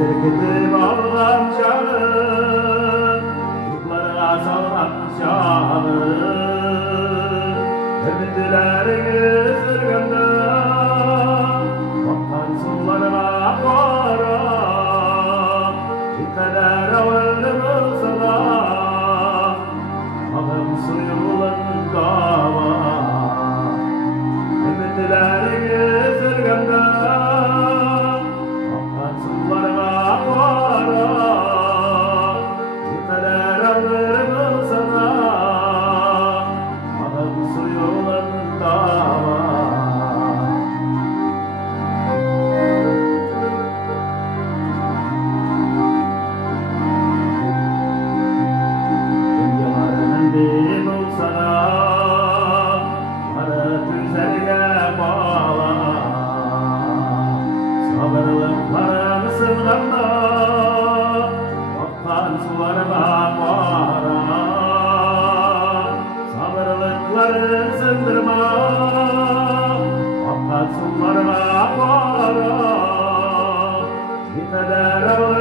Serketip algan çağın, yurtlara salgan çağın. Ümitlerini sürgünde, vaktan sularına vara. Bir kadar avırlı olsa da, ağım suyulunda var. Ümitlerini sürgünde, vaktan sularına vara. Bir kadar avırlı olsa da, ağım suyulunda var. Dünyalarının bir olsa da, varıp üzerine bağla. Sabırlıklarını sığınanda, vaktan sularına vara. Sabırlıklarını sındırma, vaktan sularına vara. Bir kadar ağır